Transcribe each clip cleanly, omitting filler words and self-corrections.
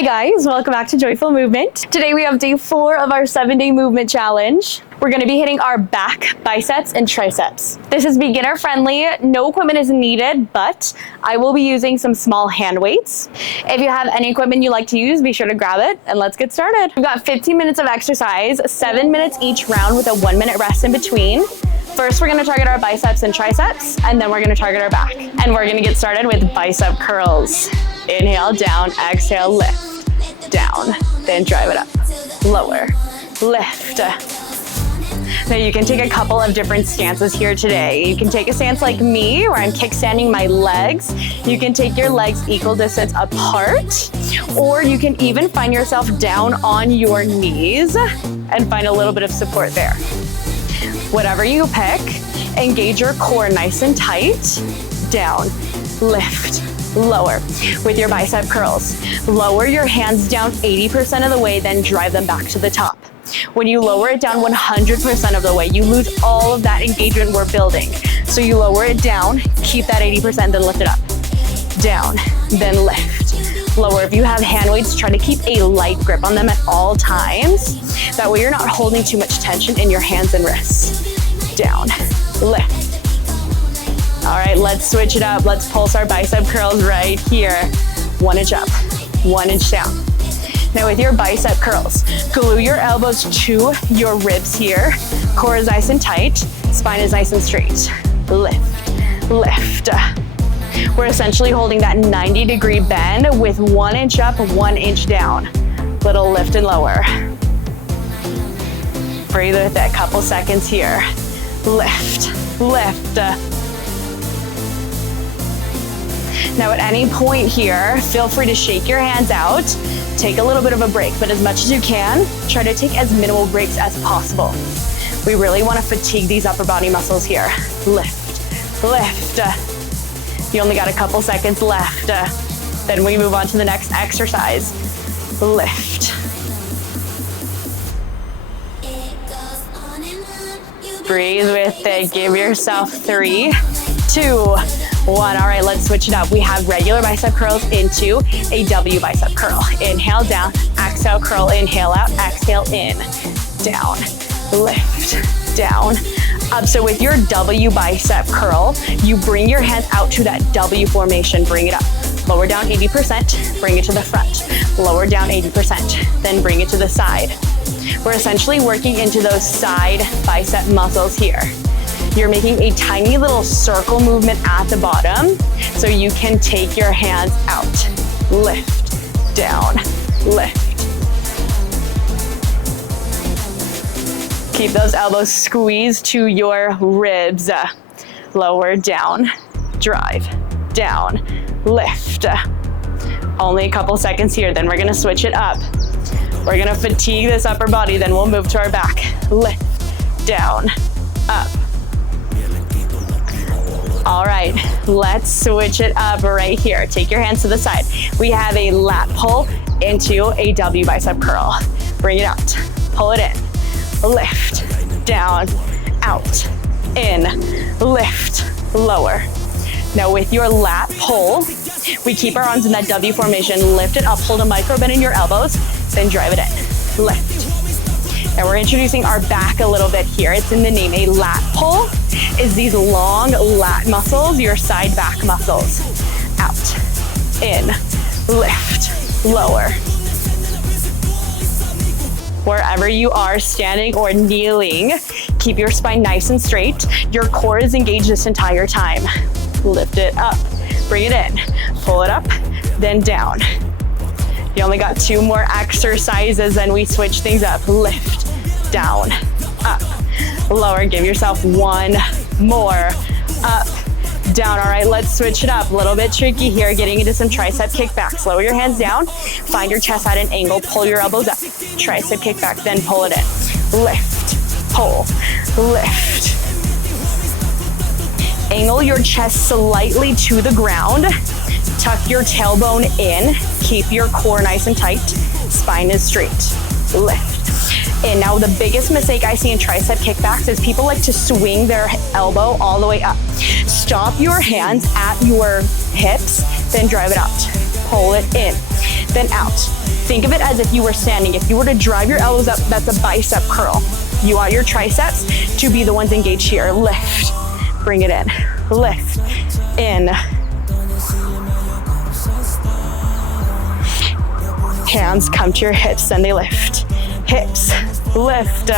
Hi guys, welcome back to Joyful Movement. Today we have day 4 of our 7-day movement challenge. We're gonna be hitting our back, biceps, and triceps. This is beginner friendly, no equipment is needed, but I will be using some small hand weights. If you have any equipment you like to use, be sure to grab it and let's get started. We've got 15 minutes of exercise, 7 minutes each round with a 1-minute rest in between. First, we're gonna target our biceps and triceps, and then we're gonna target our back. And we're gonna get started with bicep curls. Inhale, down, exhale, lift, down, then drive it up, lower, lift. Now you can take a couple of different stances here today. You can take a stance like me, where I'm kickstanding my legs. You can take your legs equal distance apart, or you can even find yourself down on your knees and find a little bit of support there. Whatever you pick, engage your core nice and tight, down, lift, lower with your bicep curls. Lower your hands down 80% of the way, then drive them back to the top. When you lower it down 100% of the way, you lose all of that engagement we're building. So you lower it down, keep that 80%, then lift it up. Down, then lift. Lower. If you have hand weights, try to keep a light grip on them at all times. That way you're not holding too much tension in your hands and wrists. Down, lift. All right, let's switch it up. Let's pulse our bicep curls right here. 1 inch up, 1 inch down. Now with your bicep curls, glue your elbows to your ribs here. Core is nice and tight, spine is nice and straight. Lift, lift. We're essentially holding that 90-degree bend with 1 inch up, 1 inch down. Little lift and lower. Breathe with it, couple seconds here. Lift, lift. Now at any point here, feel free to shake your hands out, take a little bit of a break, but as much as you can, try to take as minimal breaks as possible. We really want to fatigue these upper body muscles here. Lift, lift. You only got a couple seconds left. Then we move on to the next exercise. Lift. Breathe with it. Give yourself 3, 2, 1. All right, let's switch it up. We have regular bicep curls into a W bicep curl. Inhale, down, exhale, curl, inhale out, exhale, in, down, lift, down, up. So with your W bicep curl, you bring your hands out to that W formation, bring it up. Lower down 80%, bring it to the front. Lower down 80%, then bring it to the side. We're essentially working into those side bicep muscles here. You're making a tiny little circle movement at the bottom so you can take your hands out. Lift, down, lift. Keep those elbows squeezed to your ribs. Lower, down, drive, down, lift. Only a couple seconds here, then we're gonna switch it up. We're gonna fatigue this upper body, then we'll move to our back. Lift, down, up. All right, let's switch it up right here. Take your hands to the side. We have a lat pull into a W bicep curl. Bring it out, pull it in, lift, down, out, in, lift, lower. Now with your lat pull, we keep our arms in that W formation, lift it up, hold a micro bend in your elbows, then drive it in, lift. Now we're introducing our back a little bit here. It's in the name. A lat pull is these long lat muscles, your side back muscles. Out, in, lift, lower. Wherever you are, standing or kneeling, keep your spine nice and straight. Your core is engaged this entire time. Lift it up, bring it in, pull it up, then down. You only got 2 more exercises, then we switch things up. Lift, down, up, lower. Give yourself 1 more. Up, down. All right, let's switch it up. A little bit tricky here, getting into some tricep kickbacks. Lower your hands down, find your chest at an angle, pull your elbows up. Tricep kickback, then pull it in. Lift, pull, lift. Angle your chest slightly to the ground. Tuck your tailbone in. Keep your core nice and tight. Spine is straight. Lift. And now the biggest mistake I see in tricep kickbacks is people like to swing their elbow all the way up. Stop your hands at your hips, then drive it out. pull it in, then out. Think of it as if you were standing. If you were to drive your elbows up, that's a bicep curl. You want your triceps to be the ones engaged here. Lift, bring it in, lift, in. Hands come to your hips and they lift. Hips, lift.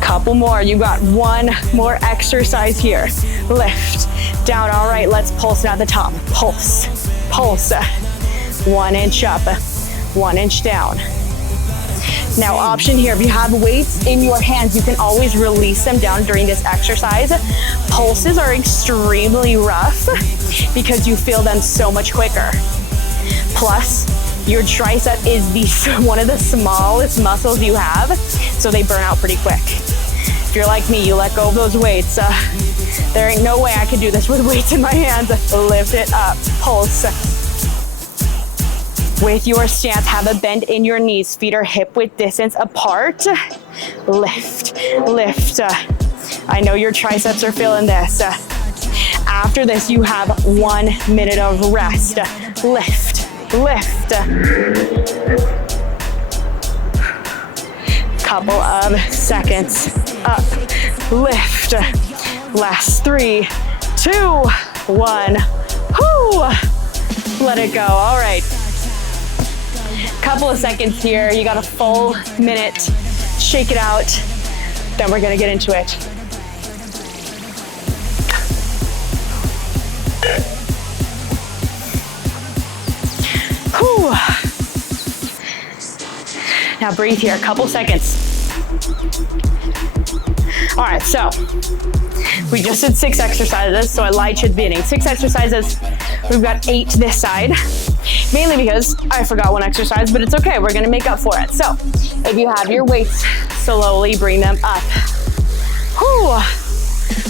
Couple more, you got one more exercise here. Lift, down, all right, let's pulse it at the top. Pulse, pulse, 1 inch up, 1 inch down. Now option here, if you have weights in your hands, you can always release them down during this exercise. Pulses are extremely rough because you feel them so much quicker. Plus, your tricep is one of the smallest muscles you have, so they burn out pretty quick. If you're like me, you let go of those weights. There ain't no way I could do this with weights in my hands. Lift it up, pulse. With your stance, have a bend in your knees. Feet are hip width distance apart. Lift, lift. I know your triceps are feeling this. After this, you have 1 minute of rest. Lift, lift. Couple of seconds. Up, lift. Last 3, 2, 1. Whoo! Let it go. All right. Couple of seconds here. You got a full minute. Shake it out. Then we're gonna get into it. Whew. Now breathe here, a couple seconds. All right, so we just did 6 exercises, so I lied to the beginning. 6 exercises, we've got 8 this side, mainly because I forgot one exercise, but it's okay, we're gonna make up for it. So if you have your weights, slowly bring them up. Whew.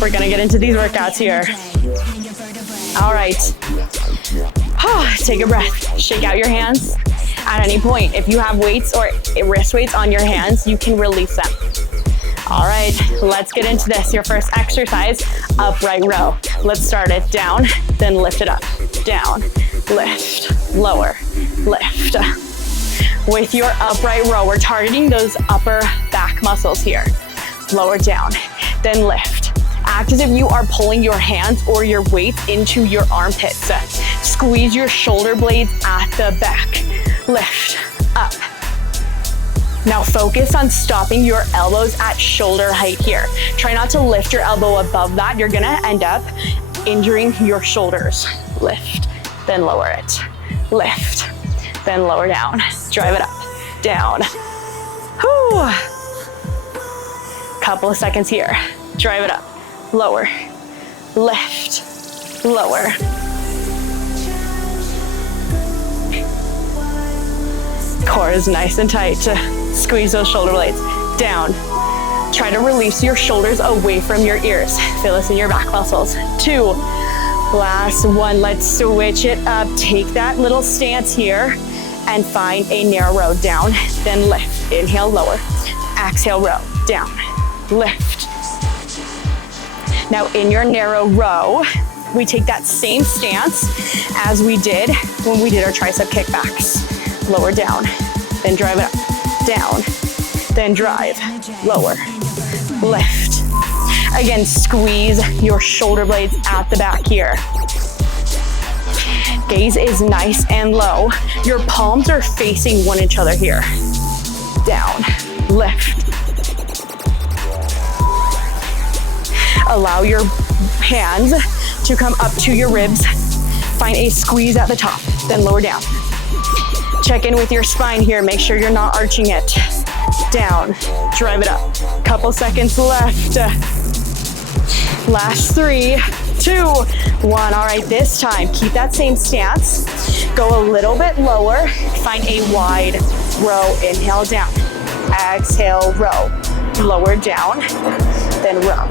We're gonna get into these workouts here. All right, take a breath, shake out your hands. At any point, if you have weights or wrist weights on your hands, you can release them. All right, let's get into this. Your first exercise, upright row. Let's start it down, then lift it up. Down, lift, lower, lift. With your upright row, we're targeting those upper back muscles here. Lower down, then lift. Act as if you are pulling your hands or your weight into your armpits. Squeeze your shoulder blades at the back. Lift, up. Now focus on stopping your elbows at shoulder height here. Try not to lift your elbow above that. You're gonna end up injuring your shoulders. Lift, then lower it. Lift, then lower down. Drive it up, down. Whew. Couple of seconds here. Drive it up, lower, lift, lower. Core is nice and tight. Squeeze those shoulder blades down. Try to release your shoulders away from your ears. Feel this in your back muscles. 2, last 1. Let's switch it up. Take that little stance here and find a narrow row. Down, then lift. Inhale, lower. Exhale, row. Down, lift. Now in your narrow row, we take that same stance as we did when we did our tricep kickbacks. Lower down, then drive it up, down, then drive, lower, lift. Again, squeeze your shoulder blades at the back here. Gaze is nice and low. Your palms are facing one each other here. Down, lift. Allow your hands to come up to your ribs. Find a squeeze at the top, then lower down. Check in with your spine here. Make sure you're not arching it. Down, drive it up. Couple seconds left. Last 3, 2, 1. All right, this time, keep that same stance. Go a little bit lower. Find a wide row. Inhale, down. Exhale, row. Lower down, then row.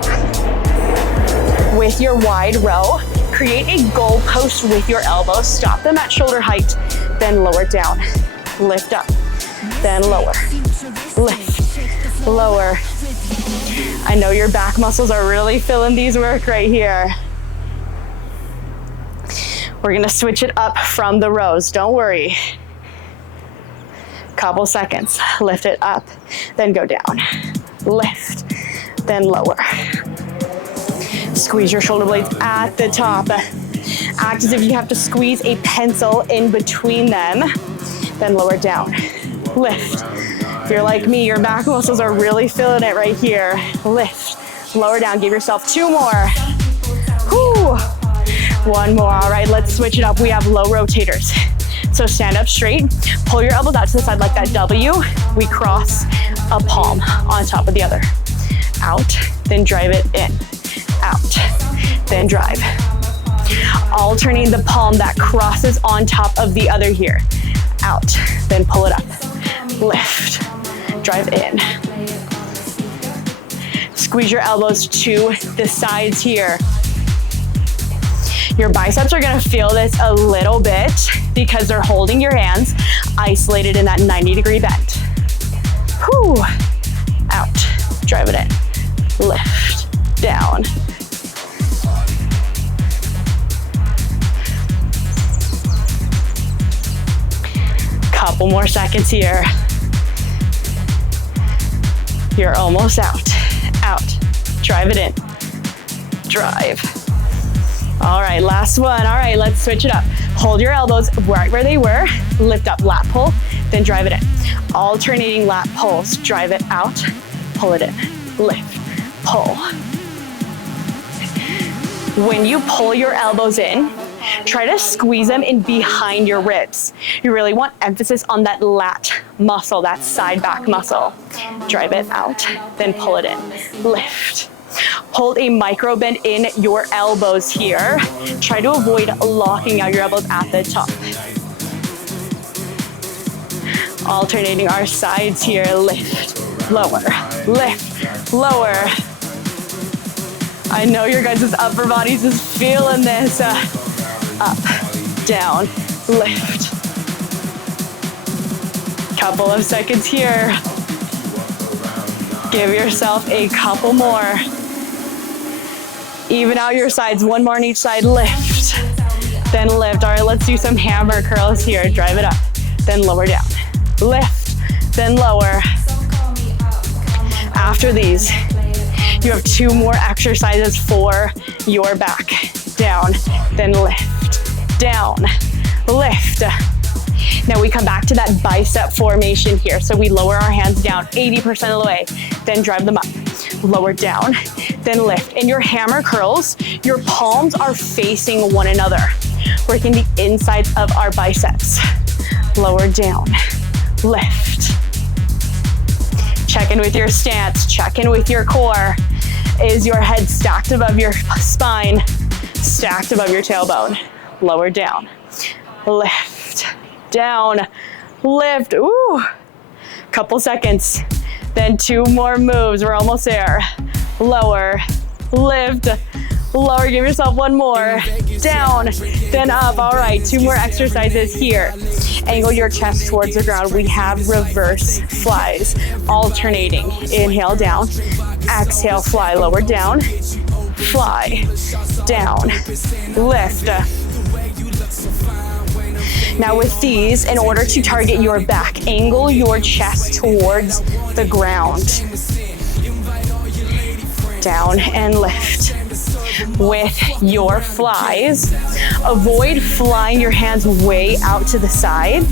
With your wide row, create a goal post with your elbows. Stop them at shoulder height, then lower down. Lift up, then lower. Lift, lower. I know your back muscles are really feeling these work right here. We're gonna switch it up from the rows, don't worry. Couple seconds, lift it up, then go down. Lift, then lower. Squeeze your shoulder blades at the top. Act as if you have to squeeze a pencil in between them, then lower down. Lift. If you're like me, your back muscles are really feeling it right here. Lift, lower down, give yourself 2 more. Whew. 1 more, all right, let's switch it up. We have low rotators. So stand up straight, pull your elbows out to the side like that W. We cross a palm on top of the other. Out, then drive it in. Out, then drive. Alternating the palm that crosses on top of the other here. Out, then pull it up. Lift, drive in. Squeeze your elbows to the sides here. Your biceps are gonna feel this a little bit because they're holding your hands isolated in that 90-degree bend. Whew. Out, drive it in. Lift, down. Couple more seconds here. You're almost out. Out, drive it in. Drive. All right, last one. All right, let's switch it up. Hold your elbows right where they were. Lift up, lat pull, then drive it in. Alternating lat pulls. Drive it out, pull it in. Lift, pull. When you pull your elbows in, try to squeeze them in behind your ribs. You really want emphasis on that lat muscle, that side back muscle. Drive it out, then pull it in. Lift. Hold a micro bend in your elbows here. Try to avoid locking out your elbows at the top. Alternating our sides here. Lift, lower, lift, lower. I know your guys' upper bodies is feeling this. Up, down, lift. Couple of seconds here. Give yourself a couple more. Even out your sides, 1 more on each side, lift, then lift. All right, let's do some hammer curls here. Drive it up, then lower down. Lift, then lower. After these, you have 2 more exercises for your back. Down, then lift, down, lift. Now we come back to that bicep formation here. So we lower our hands down 80% of the way, then drive them up. Lower down, then lift. In your hammer curls, your palms are facing one another, working the insides of our biceps. Lower down, lift. Check in with your stance, check in with your core. Is your head stacked above your spine, stacked above your tailbone? Lower down, lift, down, lift. Ooh, couple seconds. Then 2 more moves, we're almost there. Lower, lift, lower, give yourself 1 more. Down, then up. All right, 2 more exercises here. Angle your chest towards the ground. We have reverse flies, alternating. Inhale, down, exhale, fly, lower, down, fly, down, lift. Now with these, in order to target your back, angle your chest towards the ground. Down and lift. With your flies, avoid flying your hands way out to the side.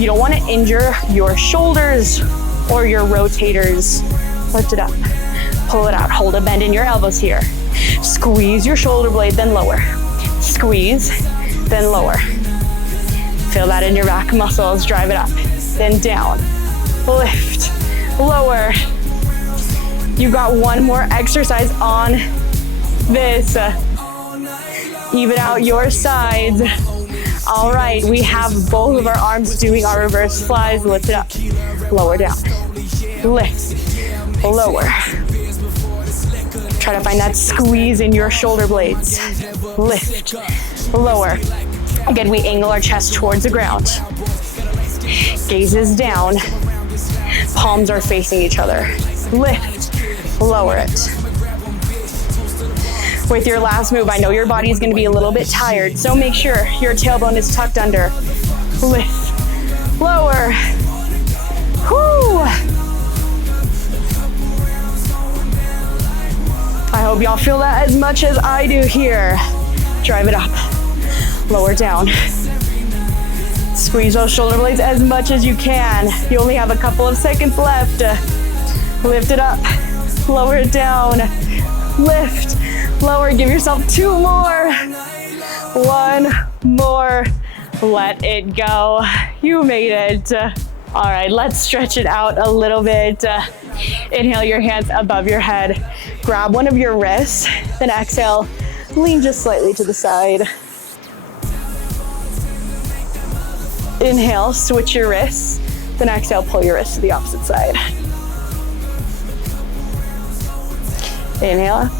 You don't want to injure your shoulders or your rotators. Lift it up, pull it out, hold a bend in your elbows here. Squeeze your shoulder blade, then lower. Squeeze, then lower. Feel that in your back muscles, drive it up, then down, lift, lower. You got 1 more exercise on this. Even out your sides. All right, we have both of our arms doing our reverse flies. Lift it up, lower down, lift, lower. Try to find that squeeze in your shoulder blades. Lift, lower. Again, we angle our chest towards the ground. Gaze is down. Palms are facing each other. Lift, lower it. With your last move, I know your body is gonna be a little bit tired, so make sure your tailbone is tucked under. Lift, lower. Whoo! I hope y'all feel that as much as I do here. Drive it up, lower down. Squeeze those shoulder blades as much as you can. You only have a couple of seconds left. Lift it up, lower it down. Lift, lower, give yourself 2 more. 1 more, let it go. You made it. All right, let's stretch it out a little bit. Inhale your hands above your head. Grab one of your wrists, then exhale, lean just slightly to the side. Inhale, switch your wrists, then exhale, pull your wrists to the opposite side. Inhale up,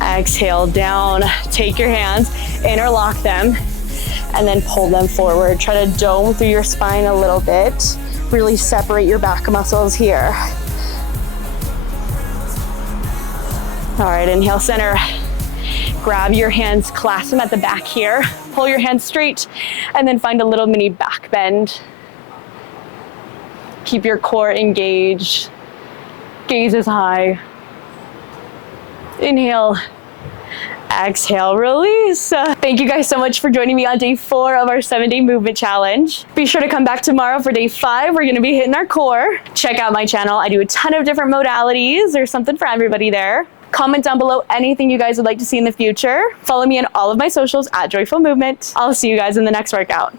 exhale down. Take your hands, interlock them, and then pull them forward. Try to dome through your spine a little bit. Really separate your back muscles here. All right, inhale, center. Grab your hands, clasp them at the back here. Pull your hands straight, and then find a little mini back bend. Keep your core engaged. Gaze is high. Inhale. Exhale, release. Thank you guys so much for joining me on day 4 of our 7-day movement challenge. Be sure to come back tomorrow for day 5. We're gonna be hitting our core. Check out my channel. I do a ton of different modalities. There's something for everybody there. Comment down below anything you guys would like to see in the future. Follow me on all of my socials at Joyful Movement. I'll see you guys in the next workout.